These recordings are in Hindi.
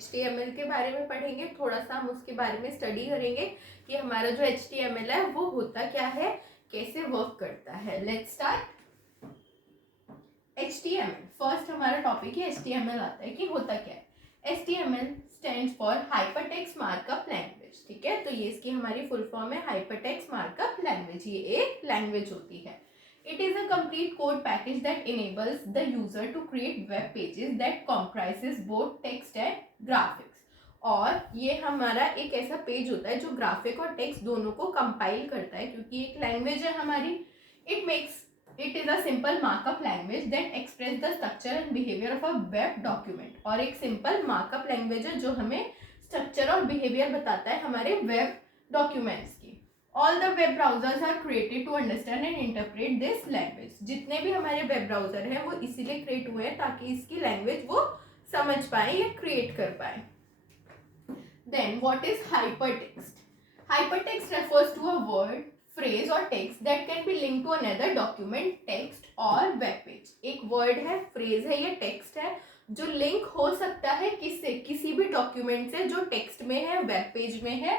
HTML के बारे में पढ़ेंगे, थोड़ा सा हम उसके बारे में स्टडी करेंगे कि हमारा जो HTML है वो होता क्या है, कैसे वर्क करता है। Let's start. HTML फर्स्ट हमारा टॉपिक है, HTML आता है कि होता क्या है। HTML stands for hypertext markup language, ठीक है, तो ये इसकी हमारी फुल फॉर्म है हाइपरटेक्स्ट मार्कअप लैंग्वेज। ये एक लैंग्वेज होती है। It is a complete code package that enables the user to create web pages that comprises both text and graphics. और ये हमारा एक ऐसा पेज होता है जो ग्राफिक और टेक्स्ट दोनों को कंपाइल करता है, क्योंकि एक लैंग्वेज है हमारी। It is a simple markup language that express the structure and behavior of a web document. और एक सिंपल मार्कअप लैंग्वेज है जो हमें स्ट्रक्चर और बिहेवियर बताता है हमारे वेब डॉक्यूमेंट्स की। All the web browsers are created to understand and interpret this language. जितने भी हमारे वेब ब्राउजर हैं वो इसीलिए क्रिएट हुए हैं ताकि इसकी लैंग्वेज वो समझ पाए या क्रिएट कर पाए। Then what is hypertext? Hypertext refers to a word, phrase or text that can be linked to another document, text और web page. एक word है, phrase है या text है जो लिंक हो सकता है किससे, किसी भी डॉक्यूमेंट से जो टेक्स्ट में है, वेब पेज में है,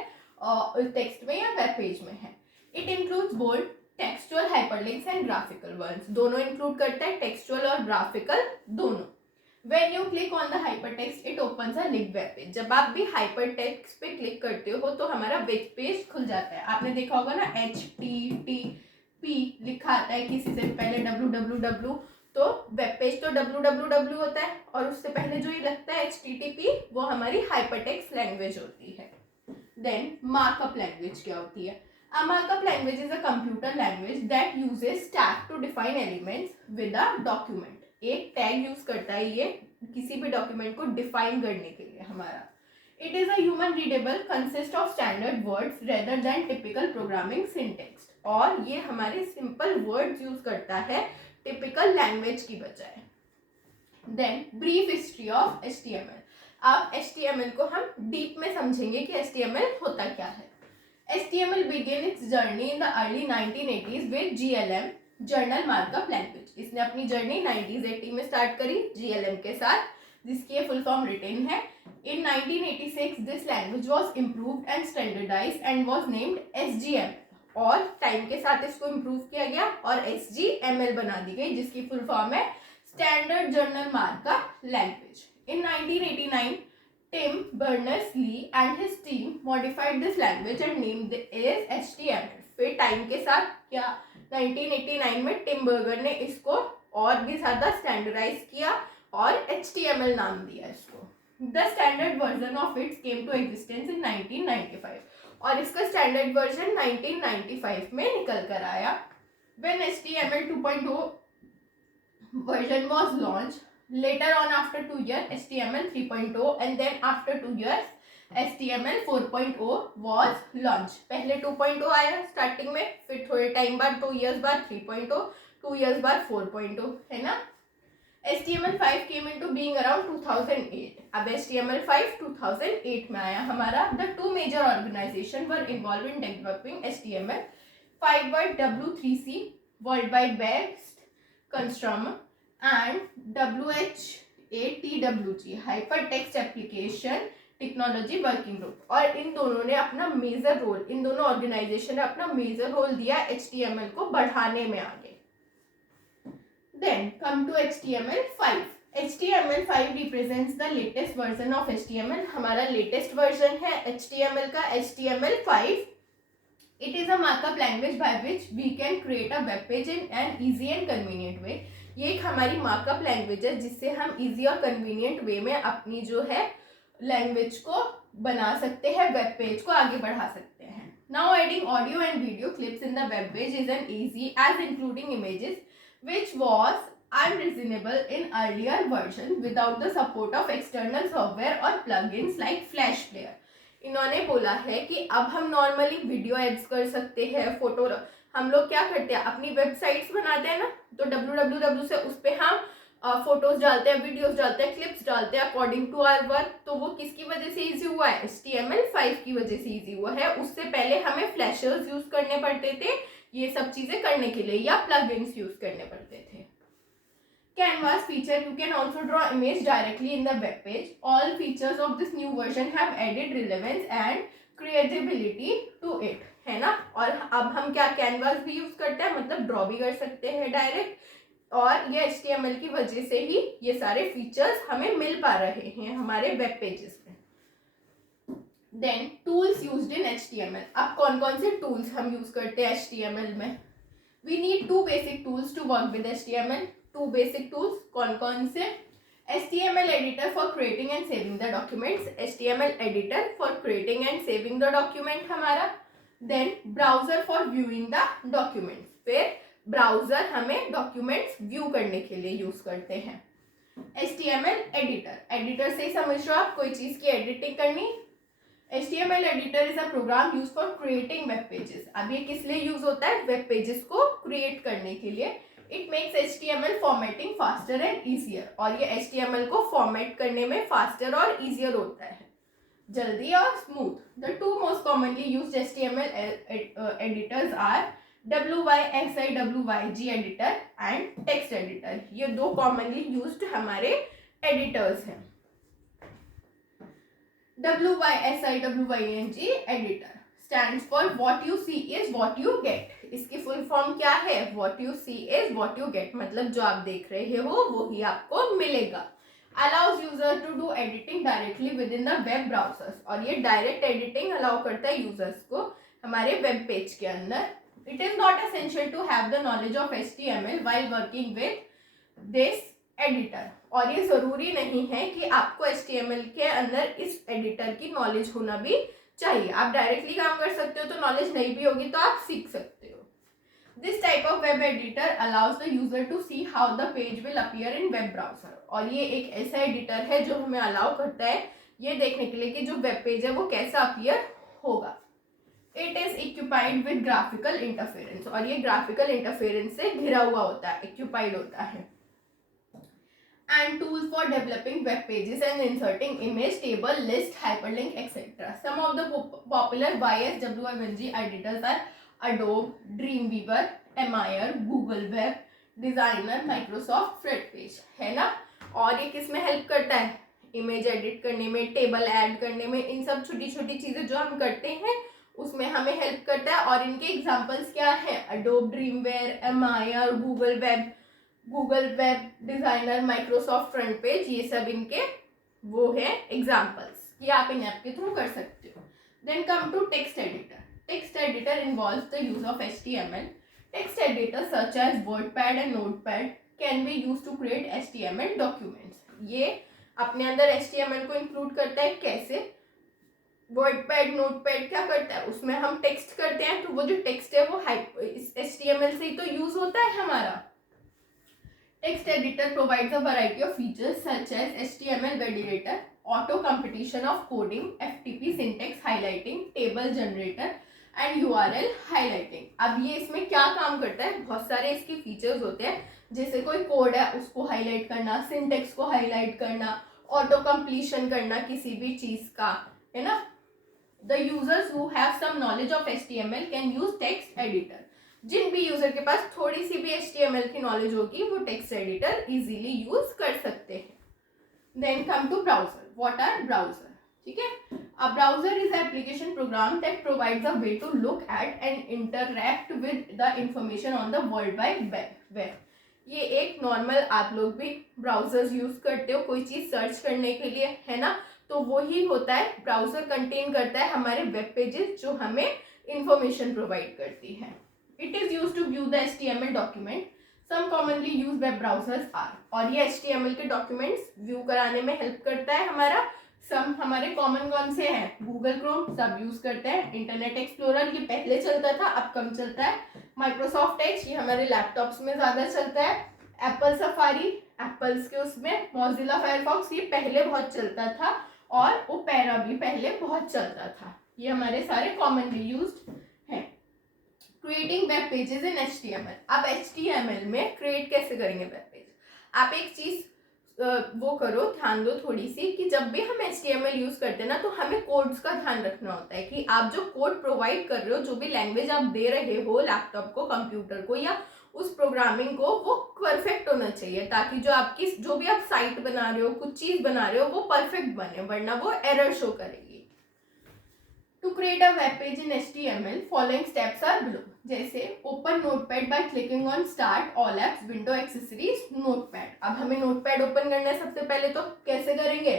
टेक्स्ट में या वेब पेज में है। It includes bold textual hyperlinks and graphical words, दोनों इंक्लूड करता है, टेक्सचुअल और ग्राफिकल दोनों। When you click on the hypertext, it opens a linked web page. जब आप भी hypertext पे क्लिक करते हो तो हमारा वेब पेज खुल जाता है। आपने देखा होगा ना HTTP लिखा आता है किसी से पहले www, तो वेब पेज तो www होता है और उससे पहले जो ये लगता है HTTP वो हमारी hypertext लैंग्वेज होती है। Then markup language क्या होती है? A markup language is a computer language that uses tag to define elements with a document. एक टैग यूज करता है ये किसी भी डॉक्यूमेंट को डिफाइन करने के लिए हमारा। It is a human readable, consist of standard words rather than typical programming syntax, और ये हमारे सिंपल वर्ड्स यूज करता है टिपिकल लैंग्वेज की बजाय। Then brief history of HTML। अब HTML को हम डीप में समझेंगे कि HTML होता क्या है। HTML began its journey in the early 1980s with GLM, journal markup language. इसने अपनी जर्नी 1980 में स्टार्ट करी GLM के साथ, जिसकी ये फुल फॉर्म रिटेन है। In 1986 this language was improved and standardized and was named SGML, और टाइम के साथ इसको इम्प्रूव किया गया और SGML बना दी गई, जिसकी फुल फॉर्म है standard journal markup language. In 1989 Tim Berners-Lee and his team modified this language and named it as HTML. फिर टाइम के साथ क्या 1989 में टिम बर्गर ने इसको और भी ज़्यादा स्टैंडर्डाइज किया और HTML नाम दिया इसको। The standard version of it came to existence in 1995, और इसका स्टैंडर्ड वर्जन 1995 में निकल कर आया। When HTML 2.0 version was launched, later on after 2 years HTML 3.0 and then after 2 years HTML 4.0 was launched. पहले 2.0 आया स्टार्टिंग में, फिर थोड़े टाइम बाद 2 years बाद 3.0, 2 years बाद 4.0, है ना। HTML 5 came into being around 2008. अब HTML 5 2008 में आया हमारा। The two major organizations were involved in developing HTML 5 were W3C, World Wide Web Consortium, and WHATWG, Hypertext Application technology working group, और इन दोनों ने अपना मेजर रोल, इन दोनों ऑर्गेनाइजेशन ने अपना मेजर रोल दिया HTML को बढ़ाने में आगे। Then come to HTML 5. HTML 5 represents the latest version of HTML। हमारा लेटेस्ट वर्जन है HTML का HTML 5. It is a markup language by which we can create a web page in an easy and convenient way. ये एक हमारी मार्कअप लैंग्वेज है जिससे हम इजी और कन्वीनियंट वे में अपनी जो है लैंग्वेज को बना सकते हैं, वेब पेज को आगे बढ़ा सकते हैं। Now adding audio and video clips in the web page is an easy as including images which was unreasonable in earlier version without the support of external software और plugins like Flash Player. इन्होंने बोला है कि अब हम नॉर्मली वीडियो एड्स कर सकते हैं, फोटो, हम लोग क्या करते हैं अपनी वेबसाइट्स बनाते हैं ना, तो www से उस पर हम फोटोज डालते हैं, वीडियोस डालते हैं, क्लिप्स डालते हैं अकॉर्डिंग टू आवर वर्क। तो वो किसकी वजह से इजी हुआ है? HTML 5 की वजह से इजी हुआ है। उससे पहले हमें फ्लैशर्स यूज करने पड़ते थे ये सब चीजें करने के लिए, या प्लगइन्स यूज करने पड़ते थे। Canvas feature, you can also draw image directly in the web page. All features of this new version have added relevance and creativity to it, है ना. और अब हम क्या कैनवास भी यूज करते हैं, मतलब ड्रॉ भी कर सकते हैं डायरेक्ट, और ये HTML की वजह से ही ये सारे फीचर्स हमें मिल पा रहे हैं हमारे वेब पेजेस में. Then tools used in HTML. अब कौन कौन से टूल्स हम यूज करते हैं HTML में. We need 2 basic tools to work with HTML. 2 basic tools कौन कौन से. HTML editor for creating and saving the documents. HTML editor for creating and saving the document हमारा. Then browser for viewing the documents. फिर ब्राउजर हमें डॉक्यूमेंट्स व्यू करने के लिए यूज करते हैं. HTML editor. एडिटर से ही समझ लो आप, कोई चीज की एडिटिंग करनी. HTML editor is a program used for creating web pages. अब ये किस लिए यूज होता है, वेब पेजेस को क्रिएट करने के लिए. It makes HTML formatting faster and easier. और ये HTML को फॉर्मेट करने में फास्टर और easier होता है, जल्दी और smooth. The 2 most commonly used HTML editors are WYSIWYG editor and text editor. ये 2 commonly used हमारे editors हैं. WYSIWYG editor stands for what you see is what you get. इसकी फुल फॉर्म क्या है, what you see is what you get, मतलब जो आप देख रहे हो वो ही आपको मिलेगा. Allows user to do editing directly within the web browsers. और ये डायरेक्ट एडिटिंग अलाउ करता है यूजर्स को हमारे वेब पेज के अंदर. It is not essential to have the knowledge of HTML while working with this editor. और ये जरूरी नहीं है कि आपको HTML के अंदर इस एडिटर की नॉलेज होना भी चाहिए. आप डायरेक्टली काम कर सकते हो, तो नॉलेज नहीं भी होगी तो आप सीख सकते हो. This type of web editor allows the user to see how the page will appear in web browser. और ये एक ऐसा एडिटर है जो हमें अलाउ करता है ये देखने के लिए कि जो वेब पेज है वो कैसा अपीयर होगा. It is occupied with graphical interference. और ये ग्राफिकल इंटरफेरेंस से घिरा हुआ होता है, occupied होता है. And tools for developing web pages and inserting image, table, list, hyperlink, etc. Some of the popular YSWYG editors are Adobe, Dreamweaver, Mire, Google Web Designer, Microsoft FretPage, है ना. और ये किस में हेल्प करता है, इमेज एडिट करने में, टेबल ऐड करने में, इन सब छोटी छोटी चीजें जो हम करते हैं उसमें हमें हेल्प करता है. और इनके एग्जांपल्स क्या है, Adobe, Dreamweaver, Mire, Google web designer, Microsoft front page, ये सब इनके वो है एग्जांपल्स, ये आप इन ऐप के थ्रू कर सकते हो. Then come to text editor. Text editor involves the use of HTML. Text editor such as WordPad and Notepad can be used to create HTML documents. ये अपने अंदर HTML को इंक्लूड करता है. कैसे, वर्डपैड नोटपैड क्या करता है, उसमें हम टेक्स्ट करते हैं, तो वो जो टेक्स्ट है वो HTML से ही तो यूज होता है हमारा. Text editor provides a variety of features such as HTML validator, auto completion of coding, FTP syntax highlighting, table generator and URL highlighting. अब ये इसमें क्या काम करता है, बहुत सारे इसके फीचर्स होते हैं, जैसे कोई कोड है उसको हाईलाइट करना, सिंटेक्स को हाईलाइट करना, ऑटो कंप्लीशन करना किसी भी चीज का, है ना. The users who have some knowledge of HTML can use text editor. जिन भी यूजर के पास थोड़ी सी भी HTML की नॉलेज होगी वो टेक्स्ट एडिटर इजीली यूज कर सकते हैं. Then come to browser. What are browser, ठीक है. A browser is application program that provides a way to look at and interact with the information on the world wide web. ये एक नॉर्मल आप लोग भी ब्राउजर्स यूज करते हो कोई चीज सर्च करने के लिए, है ना, तो वही होता है. ब्राउजर कंटेन करता है हमारे वेब पेजेस जो हमें इंफॉर्मेशन प्रोवाइड करती है. It is used to view the HTML document. Some commonly used web browsers are. और ये HTML के डॉक्यूमेंट्स व्यू कराने में हेल्प करता है हमारा. सब हमारे कॉमन कौन से हैं, गूगल क्रोम सब यूज करते हैं. इंटरनेट एक्सप्लोरर ये पहले चलता था, अब कम चलता है. माइक्रोसॉफ्ट एज ये हमारे लैपटॉप्स में ज्यादा चलता है. एप्पल सफारी, एप्पल्स के उसमें मोजिला फायरफॉक्स ये पहले बहुत चलता था, और ओपेरा भी पहले बहुत चलता था. ये हमारे सारे कॉमनली यूज्ड हैं. Creating web pages in HTML. आप HTML में क्रिएट कैसे करेंगे वेब पेज. आप एक चीज वो करो, ध्यान दो थोड़ी सी, कि जब भी हम HTML यूज करते हैं ना तो हमें कोड्स का ध्यान रखना होता है कि आप जो कोड प्रोवाइड कर रहे हो, जो भी लैंग्वेज आप दे रहे हो लैपटॉप को, कंप्यूटर को या उस प्रोग्रामिंग को वो परफेक्ट होना चाहिए, ताकि जो भी आप साइट बना रहे हो, कुछ चीज बना रहे हो, वो परफेक्ट बने, वरना वो एरर शो करेगी। To create a web page in HTML following steps are below. जैसे open notepad by clicking on start all apps window accessories notepad. अब हमें नोटपैड ओपन करना है सबसे पहले, तो कैसे करेंगे?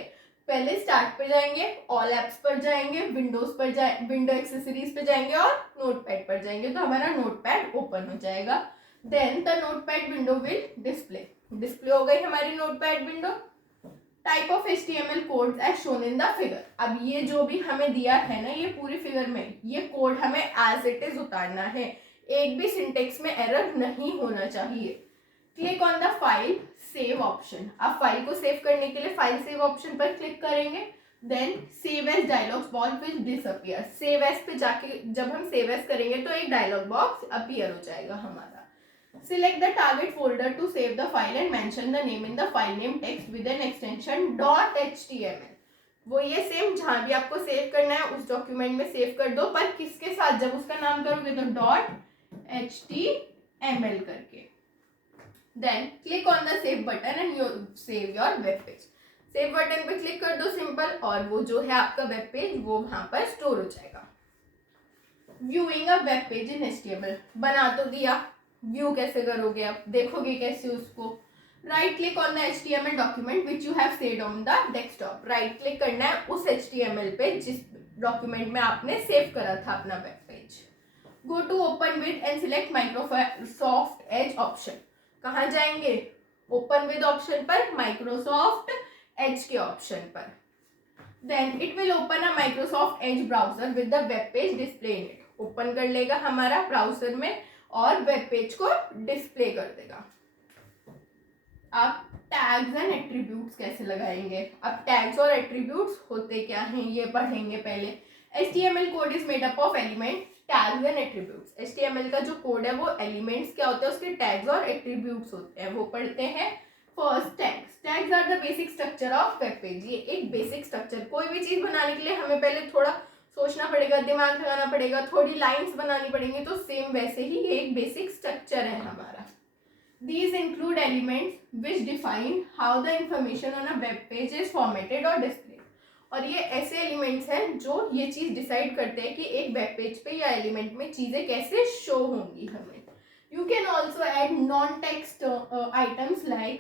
पहले स्टार्ट पे जाएंगे, ऑल एप्स पर जाएंगे, विंडोज पर विंडो एक्सेसरीज पे जाएंगे और नोटपैड पर जाएंगे, तो हमारा नोटपैड ओपन हो जाएगा। Then the Notepad window will display हो गई हमारी Notepad window. Type of HTML code as shown in the figure. अब ये जो भी हमें दिया है ना, ये पूरी फिगर में ये कोड हमें एज इट इज उतारना है, एक भी सिंटेक्स में एरर नहीं होना चाहिए। Click on the file save option. अब फाइल को सेव करने के लिए फाइल सेव ऑप्शन पर क्लिक करेंगे। Then save as dialog box will disappear. Save as पे जाके जब हम सेव एज करेंगे तो एक डायलॉग बॉक्स अपीयर हो जाएगा हमारा। Select the target folder to save the file and mention the name in the file name text with an extension .html। वो ये सेम जहां भी आपको सेव करना है उस डॉक्यूमेंट में सेव कर दो, पर किसके साथ? जब उसका नाम करोगे तो .html करके। Then click on the save button and you save your web page. Save button पे क्लिक कर दो सिंपल, और वो जो है आपका वेब पेज वो वहां पर स्टोर हो जाएगा। Viewing a web page in HTML। बना तो दिया, व्यू कैसे करोगे? आप देखोगे कैसे उसको? Right click on the HTML document which you have saved on the desktop. Right click करना है उस HTML पे जिस डॉक्यूमेंट में आपने सेव करा था अपना web page. Go to open with and select Microsoft Edge option. कहाँ जाएंगे? ओपन विद ऑप्शन पर, माइक्रोसॉफ्ट एज के ऑप्शन पर। Then it will open a Microsoft Edge browser with the web page display in it. Open कर लेगा हमारा ब्राउजर में और वेब पेज को डिस्प्ले कर देगा। आप टैग्स एंड एट्रीब्यूट्स कैसे लगाएंगे? अब टैग्स और एट्रीब्यूट्स होते क्या हैं ये पढ़ेंगे पहले। HTML code is made up of element tags and attributes. HTML का जो कोड है वो एलिमेंट्स क्या होते हैं, उसके टैग्स और एट्रीब्यूट्स होते हैं, वो पढ़ते हैं। First tags. Tags are the basic structure of web page. ये एक बेसिक स्ट्रक्चर, कोई भी चीज बनाने के लिए हमें पहले थोड़ा सोचना पड़ेगा, दिमाग लगाना पड़ेगा, थोड़ी लाइंस बनानी पड़ेंगी, तो सेम वैसे ही ये एक बेसिक स्ट्रक्चर है हमारा। These include elements which define how the information on a web page is formatted or displayed। और ये ऐसे एलिमेंट्स हैं जो ये चीज डिसाइड करते हैं कि एक वेब पेज पे या एलिमेंट में चीजें कैसे शो होंगी हमें। You can also add non-text items like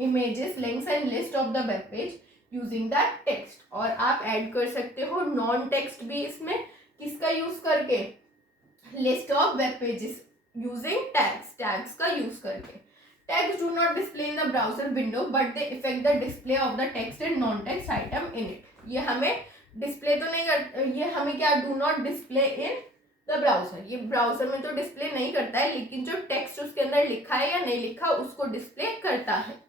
images, links and list of the web page using that text। और आप ऐड कर सकते हो नॉन टेक्स्ट भी इसमें, किसका यूज करके? List of web pages using tags. Tags का यूज करके। Tags do not display in the browser window but they effect the display of the text and non text item in it. ये हमें डिस्प्ले तो नहीं कर, ये हमें क्या? Do not display in the browser. ये ब्राउजर में तो डिस्प्ले नहीं करता है, लेकिन जो टेक्स्ट उसके अंदर लिखा है या नहीं लिखा उसको डिस्प्ले करता है।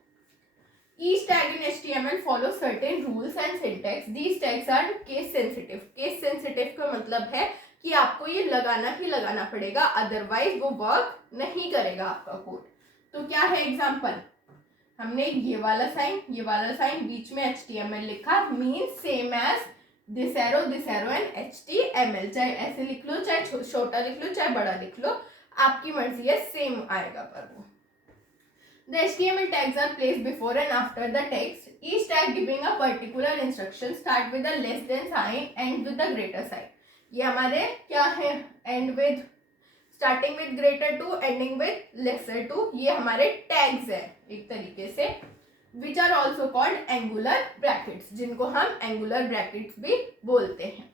Each tag in HTML follows certain rules and syntax. These tags are case sensitive। case sensitive का मतलब है कि आपको ये लगाना ही लगाना पड़ेगा, अदरवाइज वो वर्क नहीं करेगा आपका कोड। तो क्या है एग्जांपल? हमने ये वाला साइन बीच में HTML लिखा, means same as this arrow and HTML। चाहे ऐसे लिख लो, चाहे छोटा लिख लो, चाहे बड़ा लिख लो, आपकी मर्जी है, सेम आएगा पर वो। The HTML tags are placed before and after the text, each tag giving a particular instruction। Start with the less than sign, end with the greater sign। ये हमारे क्या है? end with, starting with greater to, ending with lesser to, ये हमारे tags है एक तरीके से, which are also called angular brackets, जिनको हम angular brackets भी बोलते हैं।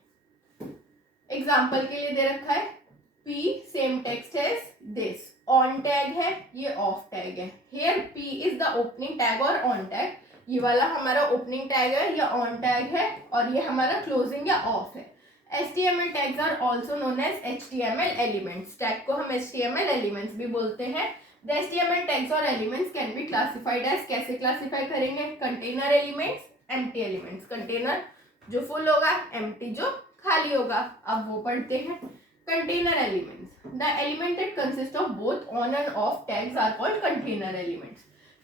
एग्जाम्पल के लिए दे रखा है P same text as this। On tag है, ये ऑफ टैग है। Here P is the opening tag और ऑन टैग। ये वाला हमारा ओपनिंग टैग है या ऑन टैग है, और ये हमारा क्लोजिंग या ऑफ है। HTML tags are also known as HTML elements। Tag को हम HTML elements भी बोलते हैं। The HTML tags और elements can be classified as, कैसे क्लासीफाई करेंगे? Container elements, empty elements. Container जो फुल होगा, एम्प्टी जो खाली होगा। अब वो पढ़ते हैं। Container elements, the element that consists of both on and off tags are called container elements।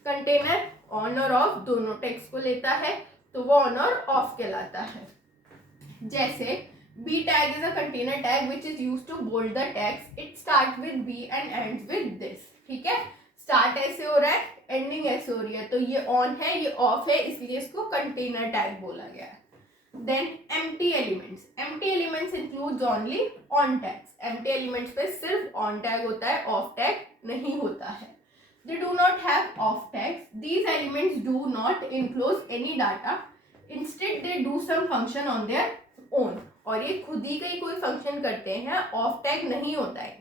Container on और ऑफ दोनों टैग्स को लेता है, तो वो ऑन और ऑफ कहलाता है। जैसे B tag is a container tag which is used to bold the text। It starts with B and ends with this। ठीक है, स्टार्ट ऐसे हो रहा है, एंडिंग ऐसे हो रही है, तो ये ऑन है ये ऑफ है, इसलिए इसको कंटेनर टैग बोला गया है। Then empty elements includes only on tags. Empty elements पे सिर्फ ऑन टैग होता है, ऑफ टैग नहीं होता है। They do not have off tags. These elements do not enclose any data. Instead, they do some function on their own. और ये खुद ही का ही कोई फंक्शन करते हैं, ऑफ टैग नहीं होता है।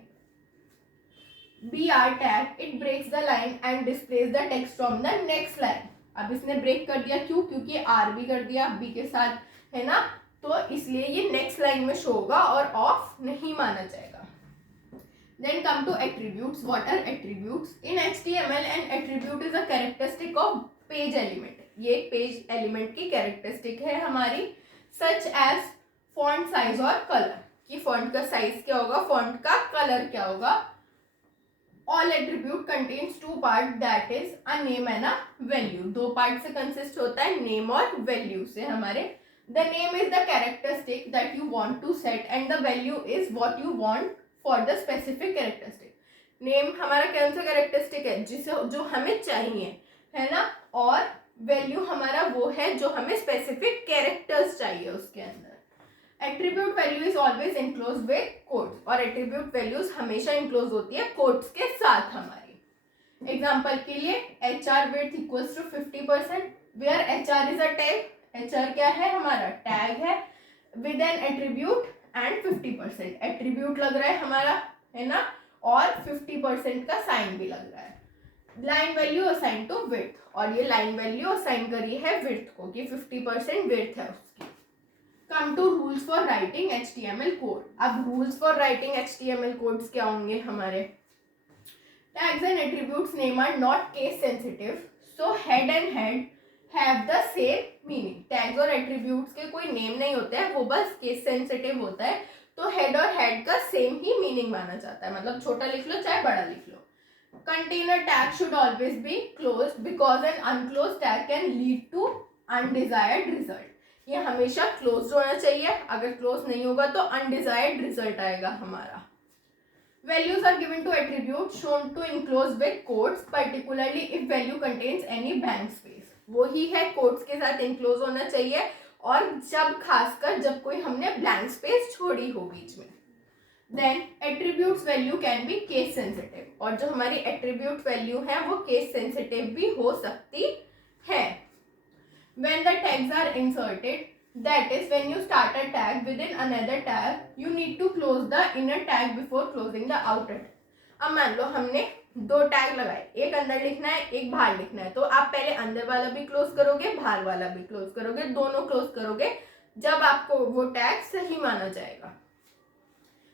BR tag, it breaks the line and displays the text from the next line. अब इसने ब्रेक कर दिया, क्यों? क्योंकि R भी कर दिया B के साथ, है ना, तो इसलिए ये नेक्स्ट लाइन में शो होगा और ऑफ नहीं माना जाएगा। Then come to attributes. What are attributes? In HTML, an attribute is a characteristic of page element. ये एक पेज एलिमेंट की कैरेक्टरिस्टिक है हमारी, such as font size और color, कि font का साइज क्या होगा, font का कलर क्या होगा। All attribute contains two parts, that is a name and a value. दो पार्ट से कंसिस्ट होता है, नेम और वैल्यू से हमारे। The name is the characteristic that you want to set and the value is what you want for the specific characteristic. Name हमारा कौन सा कैरेक्टरिस्टिक है, जिसे जो हमें चाहिए, है ना, और वैल्यू हमारा वो है जो हमें स्पेसिफिक कैरेक्टर्स चाहिए उसके अंदर। Attribute value is always enclose with codes, और एट्रीब्यूट वैल्यूज हमेशा इनक्लोज होती है कोड्स के साथ हमारी। एग्जांपल के लिए HR width equals to 50%, where HR is a tag. HR क्या है, हमारा टैग है, with an attribute and 50%। Attribute लग रहा है हमारा, है ना, और 50% का साइन भी लग रहा है। Line value assign to width, और ये लाइन वैल्यू असाइन करी है विड्थ को, कि 50% विड्थ है उसकी। Come to rules for writing HTML code. अब rules for writing HTML codes क्या होंगे हमारे। Tags and attributes name are not case sensitive, so head and head have the same meaning. Tags और एट्रीब्यूट्स के कोई नेम नहीं होते हैं, वो बस केस सेंसिटिव होता है, तो हेड और हेड का सेम ही मीनिंग माना जाता है, मतलब छोटा लिख लो चाहे बड़ा लिख लो। Container tag should always be closed because an unclosed tag can lead to undesired result. ये हमेशा क्लोज होना चाहिए, अगर क्लोज नहीं होगा तो अनडिजायर्ड रिजल्ट आएगा हमारा। Values are given to attributes shown to enclose with quotes, particularly if value contains any blank space. वो ही है, कोट्स के साथ इंक्लोज होना चाहिए, और जब खासकर जब कोई हमने ब्लैंक स्पेस छोड़ी हो बीच में। Then attributes value can be case sensitive, और जो हमारी एट्रीब्यूट वैल्यू है वो केस सेंसिटिव भी हो सकती है। When the tags are inserted, that is when you start a tag within another tag, you need to close the inner tag before closing the outer tag. अब मान लो हमने दो टैग लगाए, एक अंदर लिखना है एक बाहर लिखना है, तो आप पहले अंदर वाला भी क्लोज करोगे बाहर वाला भी क्लोज करोगे, दोनों क्लोज करोगे जब आपको वो टैग सही माना जाएगा।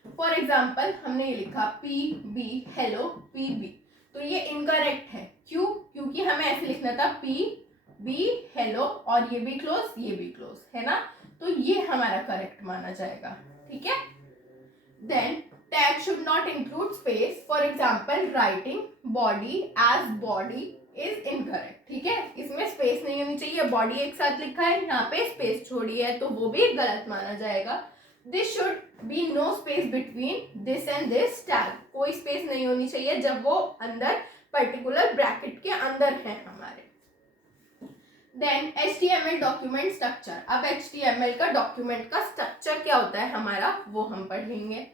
फॉर एग्जाम्पल हमने ये लिखा PB हेलो PB, तो ये इनकरेक्ट है, क्यों? क्योंकि हमें ऐसे लिखना था PB हेलो और ये भी क्लोज है ना, तो ये हमारा करेक्ट माना जाएगा, ठीक है। Then tag should not include space, for example writing body as body is incorrect, ठीक है, इसमें स्पेस नहीं होनी चाहिए, बॉडी एक साथ लिखा है, यहाँ पे स्पेस छोड़ी है तो वो भी गलत माना जाएगा। This should be no space between this and this tag, कोई स्पेस नहीं होनी चाहिए जब वो अंदर पर्टिकुलर ब्रैकेट के अंदर है हमारे। Then HTML डॉक्यूमेंट स्ट्रक्चर, अब HTML का डॉक्यूमेंट का स्ट्रक्चर क्या होता है हमारा वो हम पढ़ेंगे।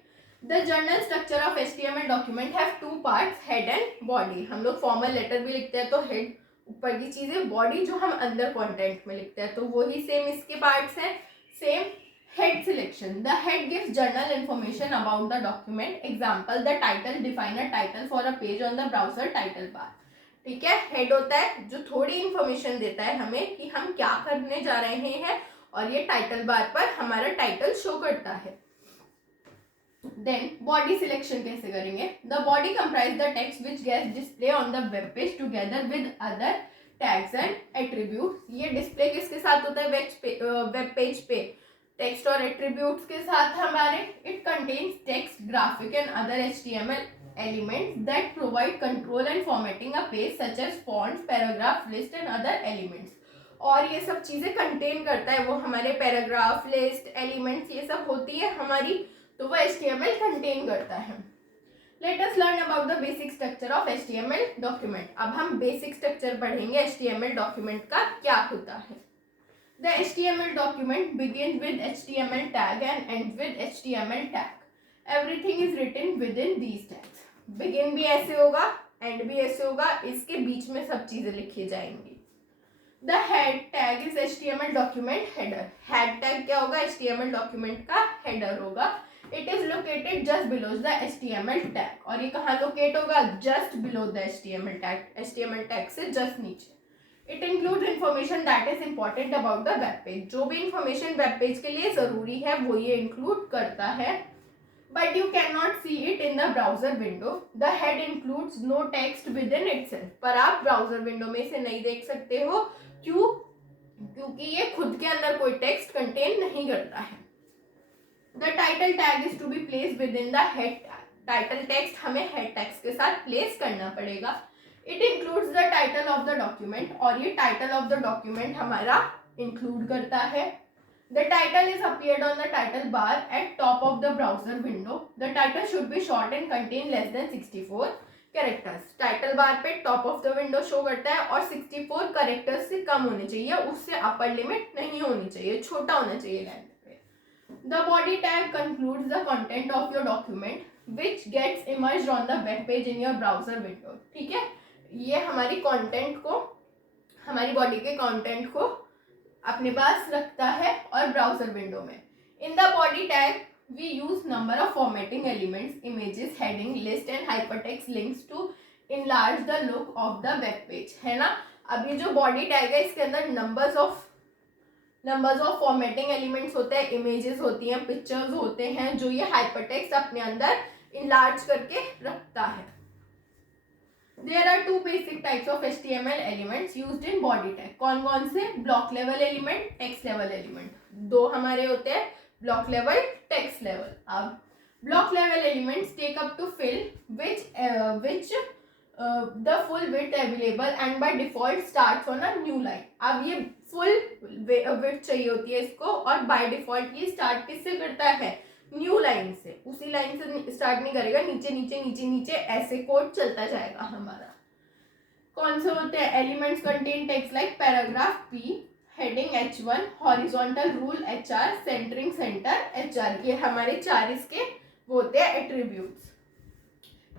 The journal structure of HTML document have two parts, head and body। हम लोग फॉर्मल लेटर भी लिखते हैं तो हेड ऊपर की चीजें, बॉडी जो हम अंदर कंटेंट में लिखते हैं, तो वही सेम इसके पार्ट्स हैं। Same head selection, the head gives general information about the document, example the title define a title for a page on the browser title bar, ठीक है। हेड होता है जो थोड़ी इंफॉर्मेशन देता है हमें कि हम क्या करने जा रहे हैं, और ये टाइटल बार पर हमारा टाइटल शो करता है। देन बॉडी सिलेक्शन कैसे करेंगे। The body comprise the text which gets display on the web page together with other tags and attributes. ये डिस्प्ले किसके साथ होता है वेब पेज पे, टेक्स्ट और एट्रीब्यूट्स के साथ हमारे। It contains text, graphic and other HTML elements that provide control and formatting a page such as fonts, paragraph, list and other elements। और ये सब चीजें कंटेन करता है वो हमारे पैराग्राफ, लिस्ट, एलिमेंट्स, ये सब होती है हमारी, तो वो HTML कंटेन करता है। Let us learn about the basic structure of HTML document. अब हम बेसिक स्ट्रक्चर पढ़ेंगे HTML डॉक्यूमेंट का क्या होता है। The HTML document begins with HTML tag and ends with HTML tag. Everything is written within these tags. Begin भी ऐसे होगा, end भी ऐसे होगा, इसके बीच में सब चीजें लिखी जाएंगी। The head tag is HTML document header. Head tag क्या होगा? HTML document का header होगा। It is located just below the HTML tag. और ये कहाँ locate होगा? Just below the HTML tag. HTML tag से just नीचे। It includes information that is important about the web page. जो भी information web page के लिए जरूरी है वो ये include करता है, but you cannot see it in the browser window. The head includes no text within itself. पर आप browser window में इसे नहीं देख सकते हो, क्यों? क्योंकि ये खुद के अंदर कोई text contain नहीं करता है। The title tag is to be placed within the head tag. Title text हमें head text के साथ place करना पड़ेगा। It includes the title of the document, और ये title of the document हमारा include करता है। The title is appeared on the title bar at top of the browser window. The title should be short and contain less than 64 characters. Title bar पे top of the window show करता है और 64 characters से कम होने चाहिए, उससे upper limit नहीं होनी चाहिए, छोटा होना चाहिए length पे। The body tag concludes the content of your document which gets imaged on the web page in your browser window. ठीक है, ये हमारी कंटेंट को, हमारी बॉडी के कंटेंट को अपने पास रखता है और ब्राउजर विंडो में। In the body tag we use number of formatting elements, images, heading, list and hypertext links to enlarge the look of the web page, है ना। अब ये जो बॉडी टैग है इसके अंदर नंबर्स ऑफ फॉर्मेटिंग एलिमेंट्स होते हैं, इमेजेस होती हैं, पिक्चर्स होते हैं, जो ये हाइपरटेक्स्ट अपने अंदर इनलार्ज करके रखता है। There are two basic types of HTML elements used in body tag. कौन कौन से? Block level element, text level element. दो हमारे होते हैं, block level, text level. अब block level elements take up to fill which the full width available and by default starts on a new line. अब ये full width चाहिए होती है इसको, और by default ये start किससे करता है? न्यू लाइन से। उसी लाइन से स्टार्ट नहीं करेगा, नीचे नीचे नीचे नीचे ऐसे कोड चलता जाएगा हमारा। कौन से होते हैं? Elements contain text like paragraph P, heading H1, horizontal rule HR, centering center HR, ये हमारे चार इसके वो होते हैं attributes.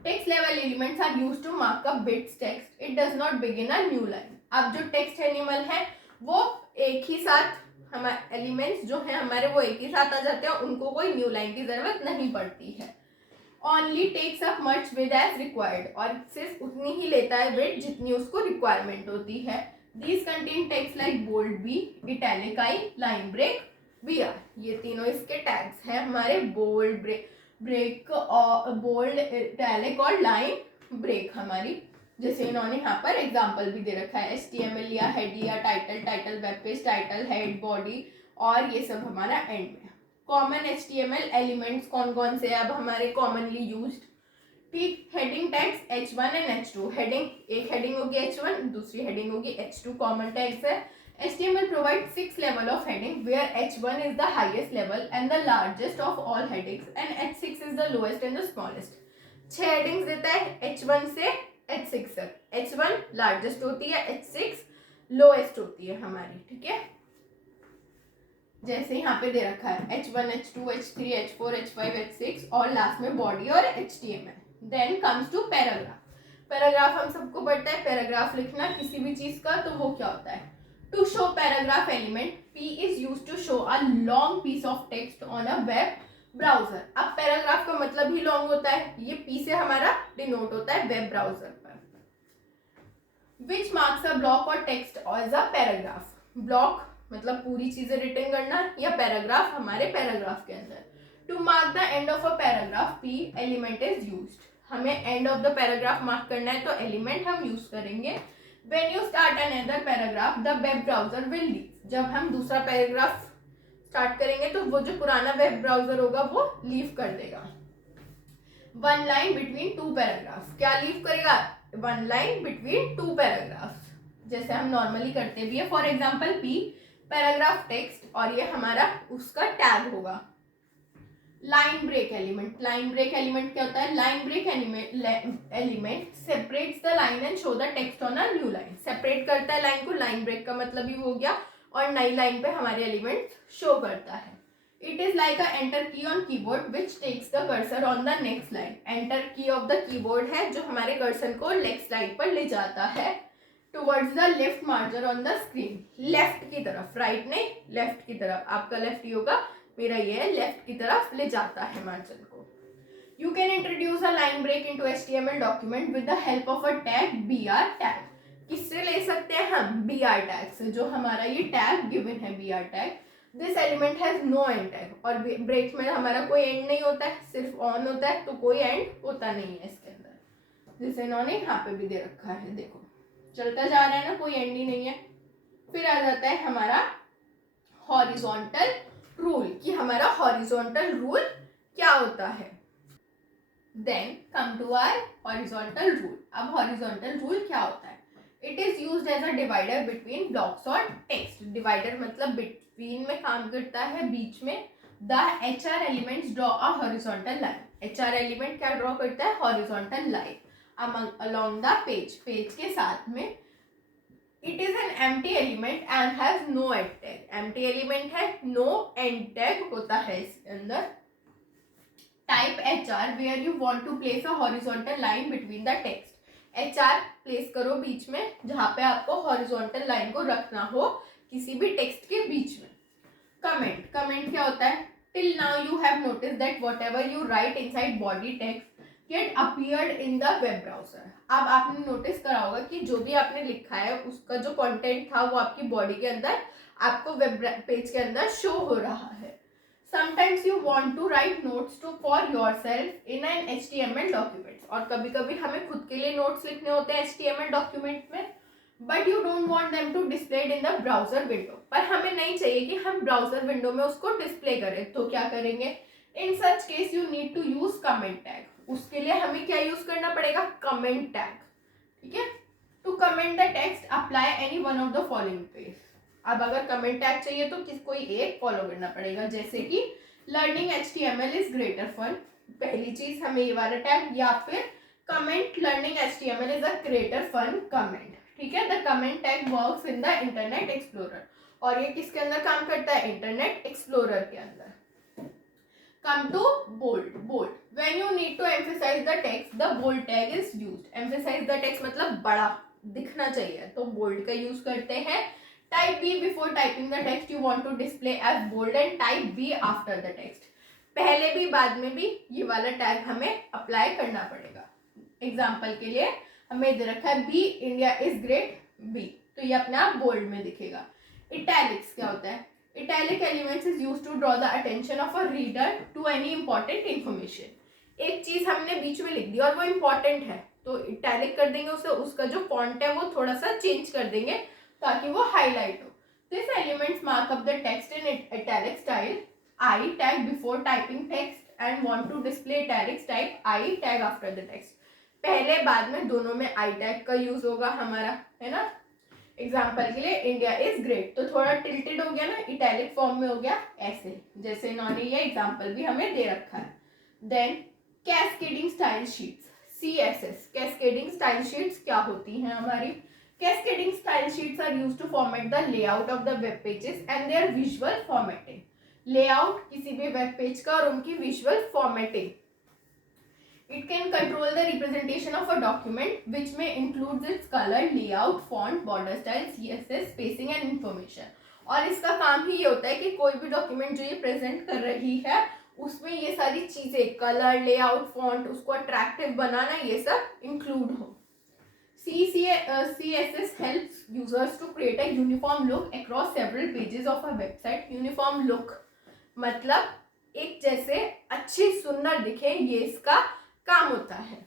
Text level elements are used to mark up bits text, it does not begin a new line. अब जो टेक्स्ट एनिमल है वो एक ही साथ, हमारे एलिमेंट्स जो है हमारे वो एक ही साथ आ जाते हैं, उनको कोई न्यू लाइन की जरूरत नहीं पड़ती है। Only takes up much with as required, और सिर्फ उतनी ही लेता है विद जितनी उसको रिक्वायरमेंट होती है। These contain text like bold B, italic I, line break, BR, ये तीनों इसके टैग्स हैं हमारे। बोल्ड ब्रेक और बोल्ड, इटैलिक और लाइन ब्रेक हमारी, जैसे इन्होंने यहाँ पर एग्जाम्पल भी दे रखा है। HTML लिया, हेड लिया, title web page, title, head, body, और ये सब हमारा एंड में। कॉमन HTML एलिमेंट्स कौन कौन से? अब हमारे कॉमनली यूज्ड, ठीक, heading tags H1 and H2। Heading, एक हेडिंग होगी H1, दूसरी हेडिंग होगी H2, कॉमन टैग्स है। HTML provides 6 level of heading where H1 is the highest level and the largest of all headings and H6 is the lowest and the smallest। 6 headings देता है H1 से H6 तक। H1 लार्जेस्ट होती है, H6 लोएस्ट होती है हमारी, ठीक है। जैसे यहाँ पे दे रखा है H1, H2, H3, H4, H5, H6 और लास्ट में बॉडी और HTML। Then comes to paragraph. Paragraph हम सबको पढ़ता है, पैराग्राफ लिखना किसी भी चीज का, तो वो क्या होता है? To show paragraph element, P is used to show a long piece of text on a web browser. अब पैराग्राफ का मतलब ही लॉन्ग होता है, ये P से हमारा डिनोट होता है वेब ब्राउजर पर। विच मार्क्स अ ब्लॉक और text as a paragraph. Block मतलब पूरी चीजें रिटर्न करना, या पैराग्राफ हमारे पैराग्राफ के अंदर। To mark the end of a paragraph P element is used, हमें end of the paragraph mark करना है तो एलिमेंट हम यूज करेंगे। When you start another paragraph, the web browser will leave. जब हम दूसरा पैराग्राफ स्टार्ट करेंगे तो वो जो पुराना वेब ब्राउजर होगा वो लीव कर देगा। One line between two paragraph, क्या लीव करेगा? One line between two paragraph, जैसे हम नॉर्मली करते भी है। For example P paragraph text, और ये हमारा उसका टैग होगा। Line break element, line break element क्या होता है? Line break element separates the line and show the text on a new line, separate करता है लाइन को, लाइन ब्रेक का मतलब ही हो गया, और नई लाइन पे हमारे एलिमेंट शो करता है। It is like a enter key on keyboard which takes the cursor on the next line, enter key of the keyboard है जो हमारे कर्सर को नेक्स्ट लाइन पर ले जाता है towards the left merger on the screen, left की तरफ, राइट नहीं, लेफ्ट की तरफ, आपका लेफ्ट ही होगा, मेरा ये है, लेफ्ट की तरफ ले जाता है मार्जिन को। You can introduce a line break into HTML document with the help of a tag BR tag. किससे ले सकते हैं हम? BR टैग से, जो हमारा ये टैग गिवन है BR tag. This element has no end tag, और ब्रेक में हमारा कोई एंड नहीं होता है, सिर्फ ऑन होता है, तो कोई एंड होता नहीं है इसके अंदर, जिसे इन्होंने यहाँ पे भी दे रखा है, देखो चलता जा रहा है ना, कोई एंड ही नहीं है। फिर आ जाता है हमारा हॉरिजॉन्टल रूल, कि हमारा हॉरिजॉन्टल रूल क्या होता है। Then come to our horizontal rule. अब हॉरिजॉन्टल रूल क्या होता है? It is used as a divider between blocks और टेक्स्ट। डिवाइडर मतलब बिटवीन में काम करता है, बीच में। The HR elements draw a horizontal line. HR element क्या ड्रॉ करता है? Horizontal line along the page, page के साथ में। It is an empty element and has no end tag. Empty element है, no end tag होता है इसके अंदर। Type HR where you want to place a horizontal line between the text. HR place करो बीच में, जहाँ पे आपको horizontal line को रखना हो किसी भी टेक्स्ट के बीच में। Comment, comment क्या होता है? Till now you have noticed that whatever you write inside body text get appeared in the web browser. अब आपने नोटिस करा होगा कि जो भी आपने लिखा है उसका जो कंटेंट था वो आपकी बॉडी के अंदर, आपको वेब पेज के अंदर शो हो रहा है। Sometimes you want to write notes to for yourself in an HTML document, और कभी कभी हमें खुद के लिए नोट्स लिखने होते हैं HTML डॉक्यूमेंट में, but you don't want them to displayed in the browser window. पर हमें नहीं चाहिए कि हम ब्राउजर विंडो में उसको डिस्प्ले करें, तो क्या करेंगे? In such case you need to use comment tag. उसके लिए हमें क्या यूज करना पड़ेगा? कमेंट टैग, ठीक है। To comment the text apply any one of the following page. अब अगर कमेंट टैग चाहिए तो कोई एक फॉलो करना पड़ेगा, जैसे कि learning HTML is greater fun, पहली चीज हमें ये वाला टैग, या फिर comment learning HTML is a greater fun comment, ठीक है। The comment tag works in the internet explorer, और ये किसके अंदर काम करता है? इंटरनेट एक्सप्लोरर के अंदर। Come to bold. Bold. When you need to emphasize the text, the bold tag is used. Emphasize the text मतलब बड़ा दिखना चाहिए, तो bold का यूज करते हैं। Type B before typing the text you want to display as bold and type B after the text. पहले भी बाद में भी ये वाला टैग हमें अप्लाई करना पड़ेगा। एग्जाम्पल के लिए हमें दे रखा है B India is great B, तो ये अपने आप बोल्ड में दिखेगा। इटैलिक्स क्या होता है? Italic elements is used to draw the attention of a reader to any important information. एक चीज हमने बीच में लिख दी और वो इम्पोर्टेंट है, तो इटैलिक कर देंगे उसे, उसका जो फॉन्ट है वो थोड़ा सा चेंज कर देंगे ताकि वो हाईलाइट हो। This elements mark up the text in italic style. I tag before typing text and want to display italics type I tag after the text. पहले बाद में दोनों में आई टैग का यूज होगा हमारा, है ना। एग्जाम्पल के लिए इंडिया इज ग्रेट, तो थोड़ा टिल्टेड हो गया ना, इटैलिक फॉर्म में हो गया, ऐसे जैसे इन्होंने ये एग्जाम्पल भी हमें दे रखा है। Then cascading style sheets, CSS। Cascading style sheets क्या होती हैं हमारी? Cascading style sheets are used to format the layout of the web pages and their visual formatting. Layout किसी भी वेब पेज का और उनकी visual formatting. It can control the representation of a document, which may include its color, layout, font, border style, CSS, spacing and information. और इसका काम ही ये होता है कि कोई भी डॉक्यूमेंट जो ये प्रेजेंट कर रही है उसमें ये सारी चीजें, कलर, लेआउट, फॉन्ट, उसको अट्रैक्टिव बनाना, ये सब इंक्लूड हो। CSS helps users to create a uniform look across several pages of a website. Uniform look मतलब एक जैसे अच्छी सुंदर दिखे, ये इसका काम होता है।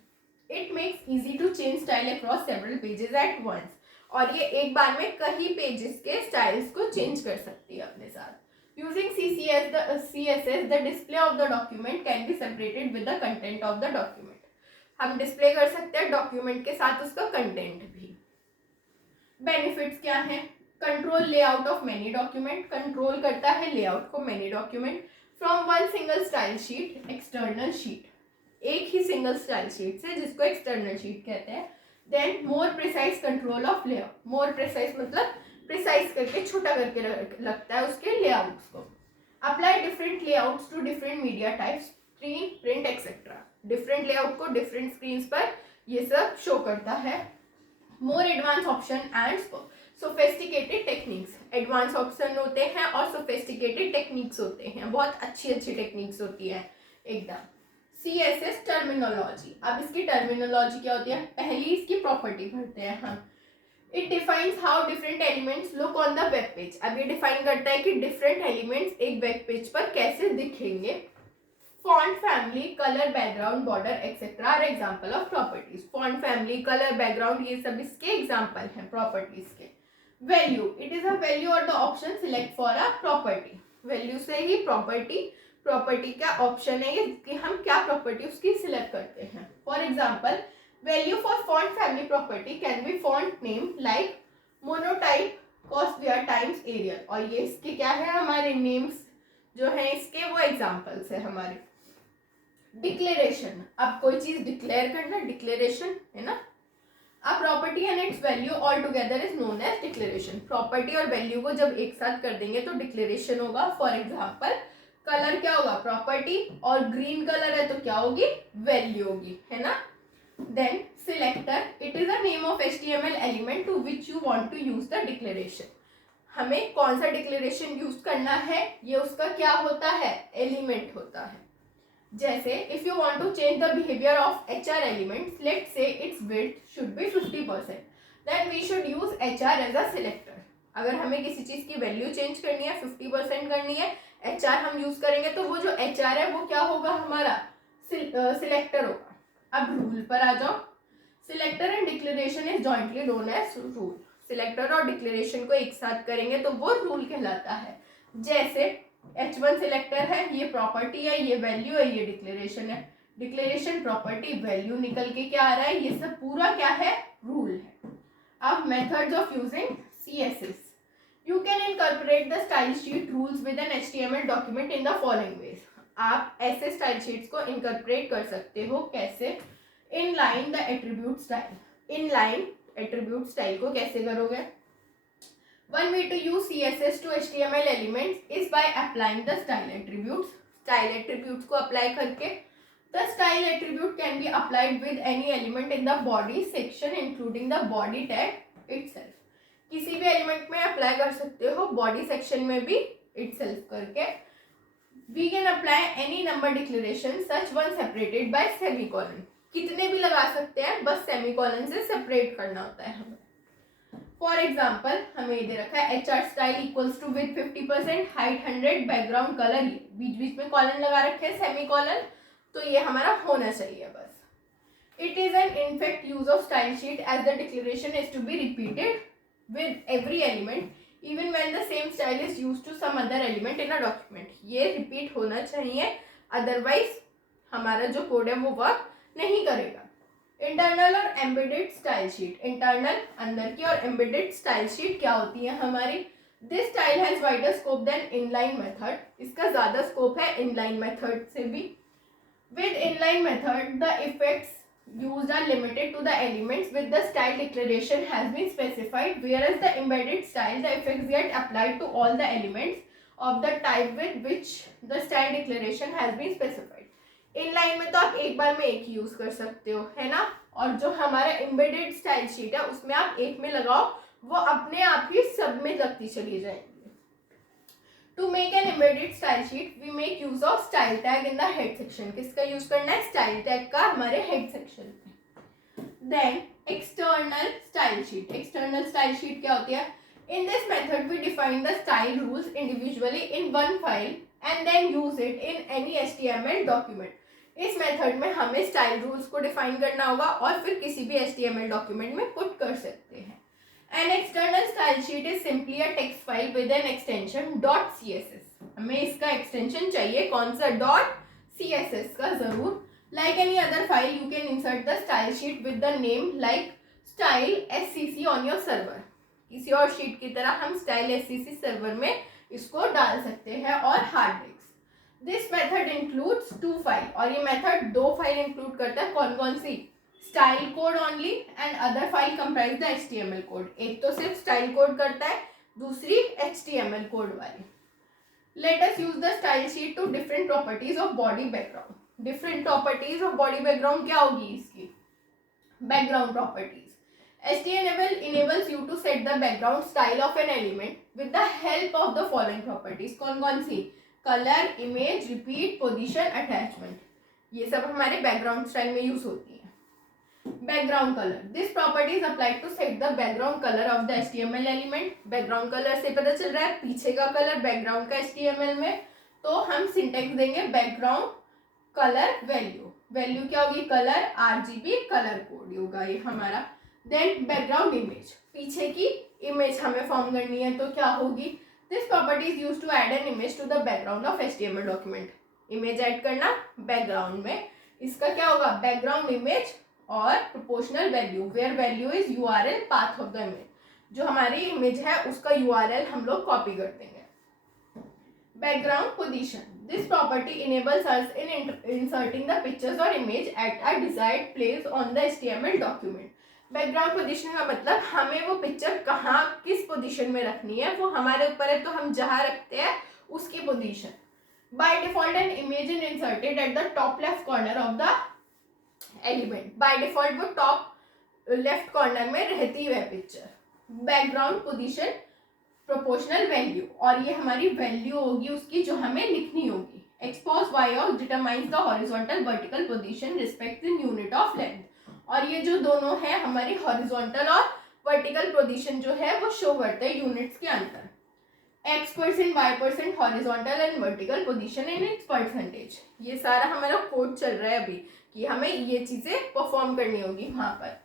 It makes easy to change style across several pages at once, और ये एक बार में कई पेजेस के स्टाइल्स को चेंज कर सकती है अपने साथ। Using CSS the display of the document can be separated with the content of the document. हम डिस्प्ले कर सकते हैं डॉक्यूमेंट के साथ उसका कंटेंट भी। बेनिफिट्स क्या हैं? Control layout of many document, control करता है लेआउट को many document. From one single style sheet external sheet, एक ही सिंगल स्टाइल शीट से, जिसको एक्सटर्नल शीट कहते हैं. Then more precise control of layout, more precise मतलब प्रिसाइज करके छोटा करके लगता है उसके लेआउट्स को. Apply different layouts to different media types, screen, print etcetera. Different layout को डिफरेंट स्क्रीन पर ये सब शो करता है. More advance option and sophisticated techniques, advance option होते हैं और सोफिस्टिकेटेड टेक्निक्स होते हैं, बहुत अच्छी अच्छी टेक्निक्स होती है एकदम. CSS टर्मिनोलॉजी, अब इसकी टर्मिनोलॉजी क्या होती है, पहली इसकी प्रॉपर्टी पढ़ते हैं हम. It defines how different elements look on the web page. अब ये डिफाइन करता है कि डिफरेंट एलिमेंट्स एक वेब पेज पर कैसे दिखेंगे. Font family, colour, background, border etcetera are example of properties. Font family, colour, background, ये सब इसके एग्जाम्पल हैं प्रॉपर्टीज के. Value, it is a value और the option select for a property. Value से ही प्रॉपर्टी का ऑप्शन है ये कि हम क्या प्रॉपर्टी उसकी सिलेक्ट करते हैं. For example, value for font family property can be font name like Monotype, कॉस्टवियर टाइम्स एरियल. और ये इसके क्या है, हमारे नेम्स जो है इसके वो एग्जाम्पल्स है हमारे. डिक्लेरेशन, अब कोई चीज डिक्लेयर करना, डिक्लेरेशन है ना. अब property and its value all together is known as declaration. Property और वैल्यू को जब एक साथ कर देंगे तो डिक्लेरेशन होगा. फॉर एग्जाम्पल, कलर क्या होगा, प्रॉपर्टी, और ग्रीन कलर है तो क्या होगी, वैल्यू होगी, है ना. Then selector, it is a name of HTML element to which you want to use the declaration. हमें कौन सा डिक्लेरेशन यूज करना है, ये उसका क्या होता है, एलिमेंट होता है. जैसे if you want to change the behaviour of HR elements, let's say its width should be 50%, then we should use HR as a selector. अगर हमें किसी चीज की वैल्यू चेंज करनी है, 50% करनी है, HR हम यूज करेंगे तो वो जो HR है वो क्या होगा, हमारा सिलेक्टर होगा. अब रूल पर आ जाओ. Selector and declaration is jointly known as rule. Selector और डिक्लेरेशन को एक साथ करेंगे तो वो रूल कहलाता है. जैसे H1 सिलेक्टर है, ये प्रॉपर्टी है, ये वैल्यू है, ये डिक्लेरेशन है. डिक्लेरेशन, प्रॉपर्टी, वैल्यू निकल के क्या आ रहा है, ये सब पूरा क्या है, रूल है. अब methods of using CSS. You can incorporate the style sheet rules with an HTML document in the following ways. आप ऐसे स्टाइल शीट्स को इनकॉर्पोरेट कर सकते हो, कैसे. Inline the attribute style. Inline attribute style को कैसे करोगे. One way to use CSS to HTML elements is by applying the style attributes. Style attributes को apply करके. The style attribute can be applied with any element in the body section including the body tag itself. किसी भी एलिमेंट में अप्लाई कर सकते हो, बॉडी सेक्शन में भी itself करके. We can apply any number declaration such one separated by semicolon. कितने भी लगा सकते हैं, बस सेमीकोलन से सेपरेट करना होता है हमें. फॉर एग्जाम्पल, हमें ये दे रखा है HR style equals to with 50%, height 100, background colour, ये बीच बीच में कॉलन लगा रखे हैं सेमीकोलन, तो ये हमारा होना चाहिए बस. It is an in fact use of style sheet as the declaration is to be repeated with every element even when the same style is used to some other element in a document. ये रिपीट होना चाहिए, अदरवाइज हमारा जो कोड है वो वर्क नहीं करेगा. इंटरनल और एम्बेडेड स्टाइल शीट. इंटरनल अंदर की और एम्बेडेड स्टाइल शीट क्या होती है हमारी. This style has wider scope than inline method. इसका ज्यादा स्कोप है इनलाइन मेथड से भी. With inline method the effects used are limited to the elements with the style declaration has been specified, whereas the embedded style, the effects get applied to all the elements of the type with which the style declaration has been specified. Inline में तो आप एक बार में एक ही यूज कर सकते हो, है ना. और जो हमारा embedded style sheet है उसमें आप एक में लगाओ, वो अपने आप ही सब में लगती चली जाएगी. To make an embedded style sheet, we make use of style tag in the head section. किसका यूज करना है, style tag का हमारे head section में. Then external style sheet. External style sheet क्या होती है. In this method, we define the style rules individually in one file and then use it in any HTML document. इस मेथड में हमें स्टाइल रूल्स को डिफाइन करना होगा और फिर किसी भी HTML डॉक्यूमेंट में पुट कर सकते हैं. An external style sheet is simply a text file with an extension .css. हमें इसका एक्सटेंशन चाहिए, कौन सा, .css का जरूर. Like any other file, you can insert the style sheet with the name like style SCC on your server. किसी और शीट की तरह हम style SCC सर्वर में इसको डाल सकते हैं और hard disk. This method includes 2 file, और ये मेथड 2 फाइल इंक्लूड करता है। कौन कौन सी? Style code only and other file comprise the HTML code. एक तो सिर्फ स्टाइल कोड करता है, दूसरी HTML कोड वाली। Let us use the style sheet to different properties of body background. Different properties of body background क्या होगी इसकी? Background properties. HTML enables you to set the background style of an element with the help of the following properties। कौन कौन सी? Colour, image, repeat, position, attachment, ये सब हमारे बैकग्राउंड स्टाइल में यूज होती है। Background colour, this property is applied to set the background colour of the HTML element. Background colour से पता चल रहा है पीछे का कलर बैकग्राउंड का HTML में, तो हम सिंटेक्स देंगे बैकग्राउंड कलर वैल्यू। वैल्यू क्या होगी? कलर, RGB कलर कोड होगा ये हमारा। देन बैकग्राउंड इमेज, पीछे की इमेज हमें फॉर्म करनी है, तो क्या होगी? This property is used to add an image to the background of HTML document. Image add करना बैकग्राउंड में, इसका क्या होगा? बैकग्राउंड इमेज और proportional value, where value is URL path of the image. जो हमारी इमेज है उसका URL हम लोग कॉपी कर देंगे। Background position, this property enables us in inserting the pictures or image at a desired place on the HTML document। Background position का मतलब हमें वो पिक्चर कहाँ किस पोजीशन में रखनी है वो हमारे ऊपर है, तो हम जहाँ रखते हैं उसकी position. By default an image is inserted at the top left corner of the element. Bye default वो टॉप लेफ्ट कॉर्नर में रहती है picture. Background position proportional value, और ये हमारी वैल्यू होगी उसकी जो हमें लिखनी होगी। Expose y of determines the horizontal vertical position respective unit of length, और ये जो दोनों है हमारी हॉरिजॉन्टल और वर्टिकल पोजीशन जो है वो शो करते हैं यूनिट्स के अंदर। X%, Y% horizontal and vertical position in its percentage. ये सारा हमारा कोड चल रहा है अभी कि हमें ये चीजें परफॉर्म करनी होगी वहां पर।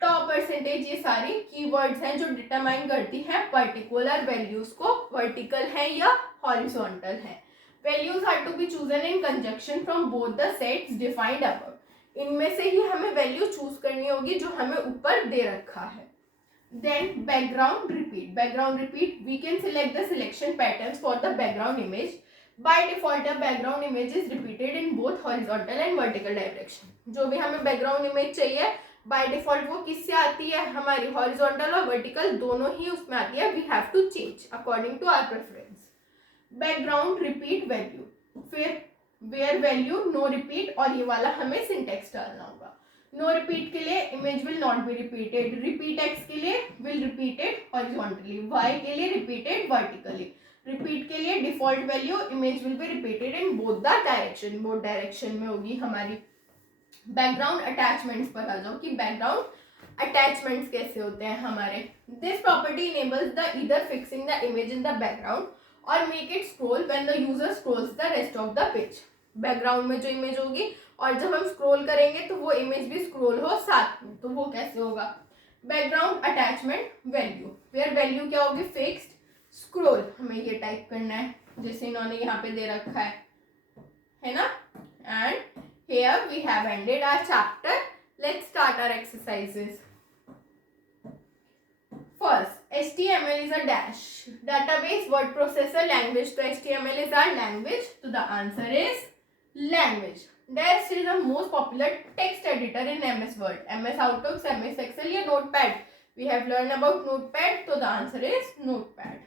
टॉप परसेंटेज, ये सारी कीवर्ड्स हैं जो डिटरमाइन करती हैं पर्टिकुलर वैल्यूज को वर्टिकल है या हॉरिजॉन्टल है। Values are to be chosen in conjunction from both the sets defined above. इनमें से ही हमें वैल्यू चूज करनी होगी जो हमें ऊपर दे रखा है। Then background repeat, background repeat, we can select the selection patterns for the background image. By default background image is repeated in both horizontal and vertical direction. जो भी हमें बैकग्राउंड इमेज चाहिए बाय डिफॉल्ट वो किससे आती है? हमारी हॉरिजॉन्टल और वर्टिकल दोनों ही उसमें आती है। We have to change according to our preference. Background repeat value, फिर वेयर वैल्यू नो रिपीट, और ये वाला हमें सिंटेक्स डालना होगा। नो रिपीट के लिए image will not be repeated, repeat x के लिए विल रिपीटेड हॉरिजॉन्टली, वाई के लिए रिपीटेड वर्टिकली, रिपीट के लिए default value image will be repeated in both the direction, both direction में होगी हमारी। बैकग्राउंड अटैचमेंट्स पर आ जाओ कि बैकग्राउंड अटैचमेंट्स कैसे होते हैं हमारे। This property enables the either fixing the image in the background or make it scroll when the user scrolls the rest of the page. Background में जो इमेज होगी और जब हम स्क्रॉल करेंगे तो वो इमेज भी स्क्रॉल हो साथ में, तो वो कैसे होगा? Background attachment value, where value क्या होगी? फिक्स्ड स्क्रॉल, हमें ये टाइप करना है जैसे इन्होंने यहाँ पे दे रखा है ना। And here we have ended our chapter. Let's start our exercises. First, HTML is a dash database word processor language. So HTML is our language. So the answer is language. Dash is the most popular text editor in MS Word, MS Outlook, MS Excel या Notepad. We have learned about Notepad. So the answer is Notepad.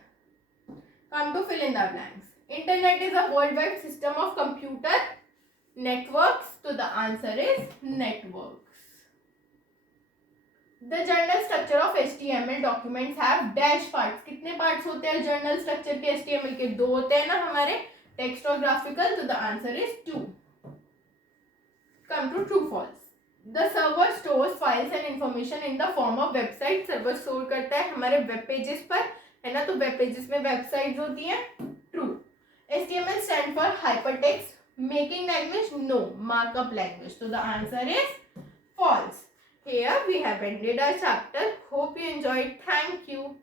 Come to fill in the blanks. Internet is a worldwide system of computer networks. So the answer is networks. The journal structure of HTML documents have dash parts. कितने parts होते हैं journal structure के? HTML के 2 होते हैं ना हमारे, text और graphical. तो the answer is 2. Come to true false. The server stores files and information in the form of website. server store करता है हमारे web pages पर, है ना, तो web pages में websites होती हैं. True. HTML stand for hypertext making language? No, markup language. So the answer is false. Here we have ended our chapter. Hope you enjoyed. Thank you.